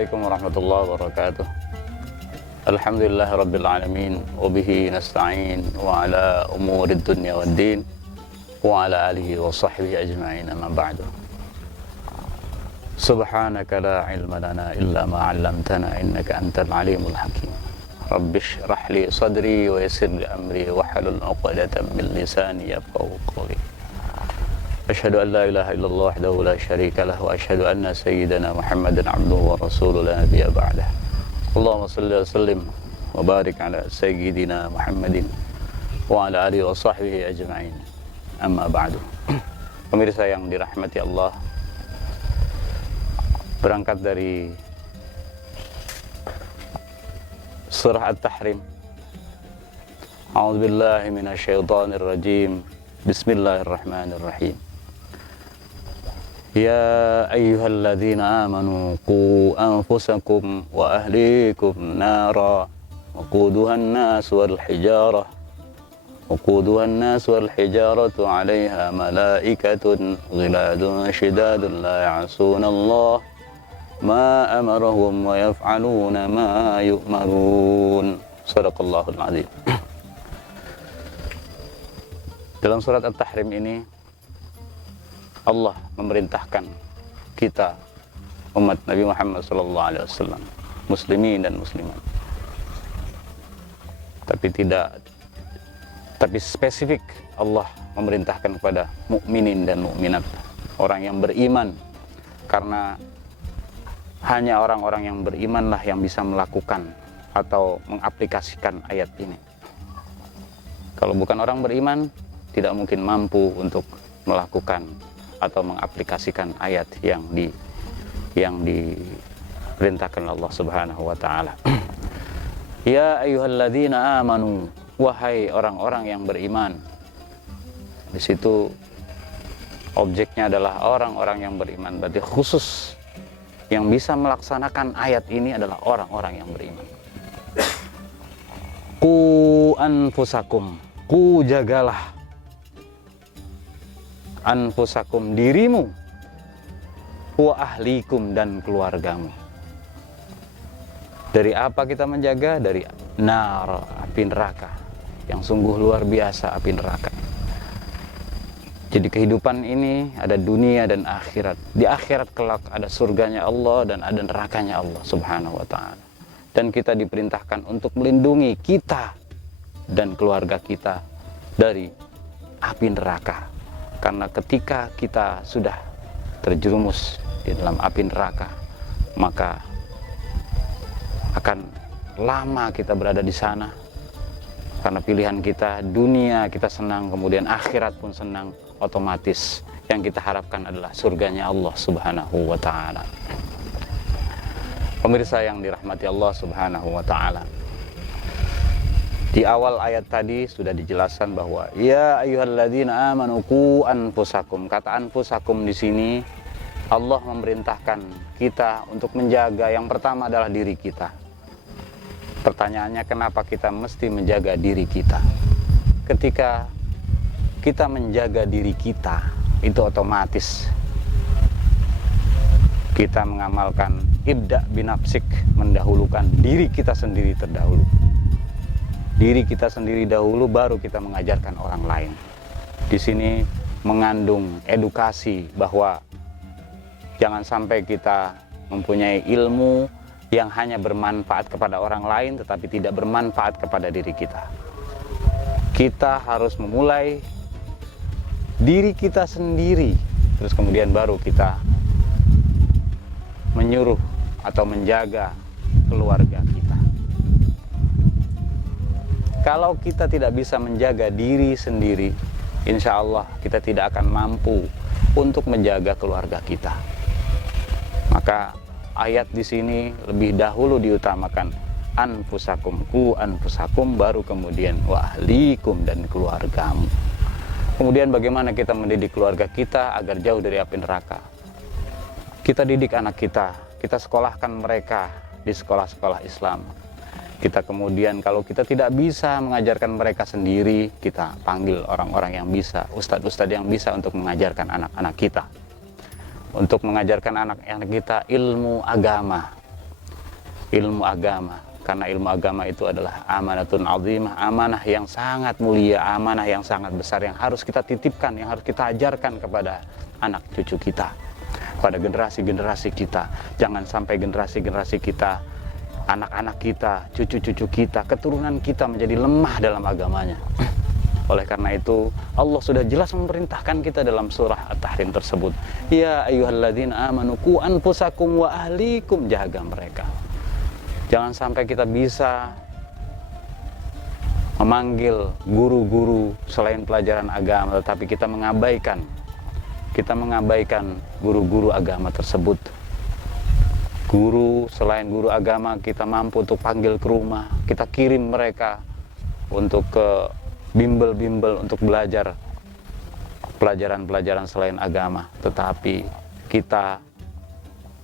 Assalamualaikum warahmatullahi wabarakatuh. Alhamdulillah rabbil alamin wa bihi nasta'in wa ala umurid dunya waddin wa ala alihi wa sahbihi ajma'in, amma ba'du. Subhanaka la ilma lana illa ma 'allamtana innaka antal alimul hakim. Rabbi shrah li sadri wa yassir li amri wa halul 'uqdatam min lisani yafqahu qawli. Asyhadu an la ilaha illallah wahdahu la syarika lah wa asyhadu anna sayyidana Muhammadan abduhu wa rasuluhu la nabiyya ba'dah. Allahumma shalli wa sallim wa barik ala sayyidina Muhammadin wa ala alihi wa sahbihi ajma'in. Amma ba'du. Pemirsa yang dirahmati Allah, berangkat dari surah At-Tahrim. A'udzubillahi minasyaitonir rajim. Bismillahirrahmanirrahim. Ya ayyuhalladzina amanu qu anfusakum wa ahlikum nara waquduhan nas wal hijaratu 'alaiha malaikatun ghiladun shidadun la ya'sunallah ma amarahum wa yaf'aluna ma yu'marun. Shadaqallahul azim. Dalam surat At-Tahrim ini Allah memerintahkan kita umat Nabi Muhammad SAW, muslimin dan muslimat, tapi spesifik Allah memerintahkan kepada mukminin dan mukminat, orang yang beriman, karena hanya orang-orang yang berimanlah yang bisa melakukan atau mengaplikasikan ayat ini. Kalau bukan orang beriman, tidak mungkin mampu untuk melakukan atau mengaplikasikan ayat yang diperintahkan Allah Subhanahu wa taala. Ya ayyuhalladzina amanu, wahai orang-orang yang beriman. Di situ objeknya adalah orang-orang yang beriman, berarti khusus yang bisa melaksanakan ayat ini adalah orang-orang yang beriman. Qu anfusakum, ku jagalah anfusakum, dirimu, wa ahlikum, dan keluargamu. Dari apa kita menjaga? Dari nar, api neraka, yang sungguh luar biasa, api neraka. Jadi kehidupan ini ada dunia dan akhirat. Di akhirat kelak ada surganya Allah dan ada nerakanya Allah Subhanahu wa ta'ala. Dan kita diperintahkan untuk melindungi kita dan keluarga kita dari api neraka. Karena ketika kita sudah terjerumus di dalam api neraka, maka akan lama kita berada di sana. Karena pilihan kita, dunia kita senang, kemudian akhirat pun senang, otomatis yang kita harapkan adalah surganya Allah Subhanahu wa ta'ala. Pemirsa yang dirahmati Allah Subhanahu wa ta'ala, di awal ayat tadi sudah dijelaskan bahwa ya ayyuhalladzina amanu qu anfusakum. Kata anfusakum di sini Allah memerintahkan kita untuk menjaga, yang pertama adalah diri kita. Pertanyaannya, kenapa kita mesti menjaga diri kita? Ketika kita menjaga diri kita, itu otomatis kita mengamalkan ibda binafsik, mendahulukan diri kita sendiri terdahulu. Diri kita sendiri dahulu, baru kita mengajarkan orang lain. Di sini mengandung edukasi bahwa jangan sampai kita mempunyai ilmu yang hanya bermanfaat kepada orang lain tetapi tidak bermanfaat kepada diri kita. Kita harus memulai diri kita sendiri, terus kemudian baru kita menyuruh atau menjaga keluarga kita. Kalau kita tidak bisa menjaga diri sendiri, insya Allah kita tidak akan mampu untuk menjaga keluarga kita. Maka ayat di sini lebih dahulu diutamakan anfusakum, ku anfusakum, baru kemudian wa ahlikum, dan keluargamu. Kemudian bagaimana kita mendidik keluarga kita agar jauh dari api neraka? Kita didik anak kita sekolahkan mereka di sekolah-sekolah Islam. Kita kemudian, kalau kita tidak bisa mengajarkan mereka sendiri, kita panggil orang-orang yang bisa, ustadz-ustadz yang bisa untuk mengajarkan anak-anak kita. Untuk mengajarkan anak-anak kita ilmu agama. ilmu agama. Karena ilmu agama itu adalah amanatun azimah, amanah yang sangat mulia, amanah yang sangat besar, yang harus kita titipkan, yang harus kita ajarkan kepada anak cucu kita, pada generasi-generasi kita. Jangan sampai generasi-generasi kita, anak-anak kita, cucu-cucu kita, keturunan kita menjadi lemah dalam agamanya. Oleh karena itu, Allah sudah jelas memerintahkan kita dalam surah At-Tahrim tersebut. Ya ayyuhalladzina amanu qu anfusakum wa ahlikum, jaga mereka. Jangan sampai kita bisa memanggil guru-guru selain pelajaran agama, tetapi kita mengabaikan guru-guru agama tersebut. Guru selain guru agama kita mampu untuk panggil ke rumah, kita kirim mereka untuk ke bimbel-bimbel untuk belajar pelajaran-pelajaran selain agama, tetapi kita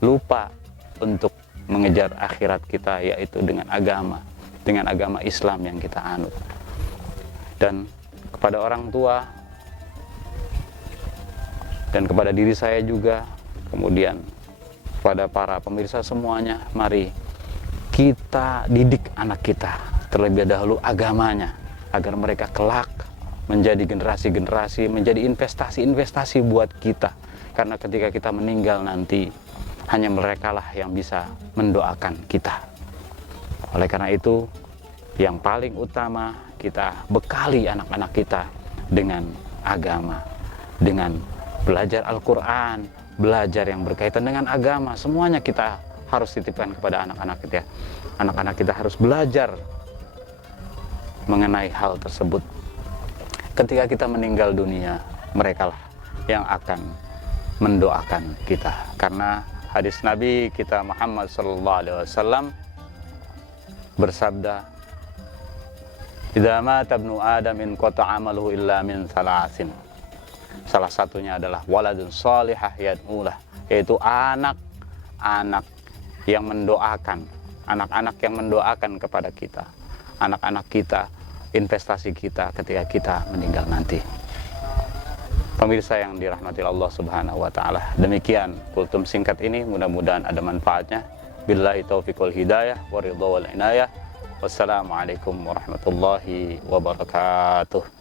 lupa untuk mengejar akhirat kita, yaitu dengan agama Islam yang kita anut. Dan kepada orang tua dan kepada diri saya juga, kemudian kepada para pemirsa semuanya, mari kita didik anak kita terlebih dahulu agamanya, agar mereka kelak menjadi generasi-generasi, menjadi investasi-investasi buat kita. Karena ketika kita meninggal nanti, hanya merekalah yang bisa mendoakan kita. Oleh karena itu, yang paling utama kita bekali anak-anak kita dengan agama, dengan belajar Al-Quran, belajar yang berkaitan dengan agama. Semuanya kita harus titipkan kepada anak-anak kita. Anak-anak kita harus belajar mengenai hal tersebut. Ketika kita meninggal dunia, merekalah yang akan mendoakan kita. Karena hadis Nabi kita Muhammad sallallahu alaihi wasallam bersabda, "Idza mata ibnu Adam in qata'a amaluhu illa min thalathin." Salah satunya adalah waladun shalihah yad'ulah, yaitu anak-anak yang mendoakan, anak-anak yang mendoakan kepada kita. Anak-anak kita, investasi kita ketika kita meninggal nanti. Pemirsa yang dirahmati Allah Subhanahu wa taala, demikian kultum singkat ini, mudah-mudahan ada manfaatnya. Billahi taufiq wal hidayah wa ridha wal inayah. Wassalamualaikum warahmatullahi wabarakatuh.